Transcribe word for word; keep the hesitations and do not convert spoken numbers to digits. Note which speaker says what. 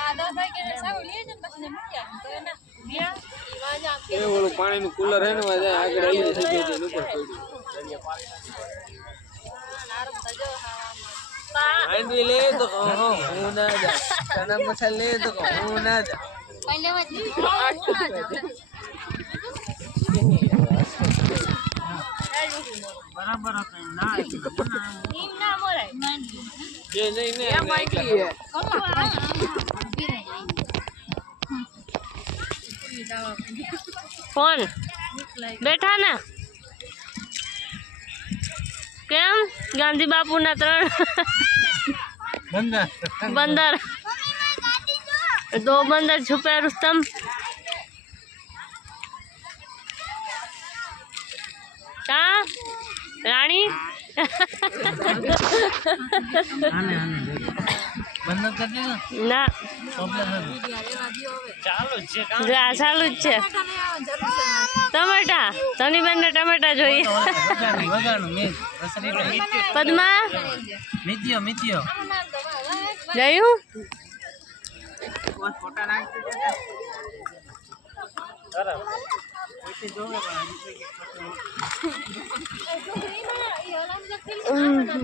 Speaker 1: ये वो पानी નું કુલર હે ને વાજા આગળ આવી જશે તો ઉપર પડ્યું આંડી લે તો હો હું ના જા ચના મસાલા લે તો હું ના જા પહેલે વાત बराबर होता है ना नीम ना मोरे ये नहीं नहीं ये माइकी है कौन बैठा ना केम गांधी बापू ना त्रण बंदर बंदर दो बंदर छुपे रुस्तम कहाँ रानी आने आने बंद कर देगा ना चालू છે કામ ચાલુ જ છે ટમેટા તની બેન ને ટમેટા જોઈએ વગાડું મે પદ્મા મિત્યો મિત્યો જયું ફોટા નાખ દે इसे जोगे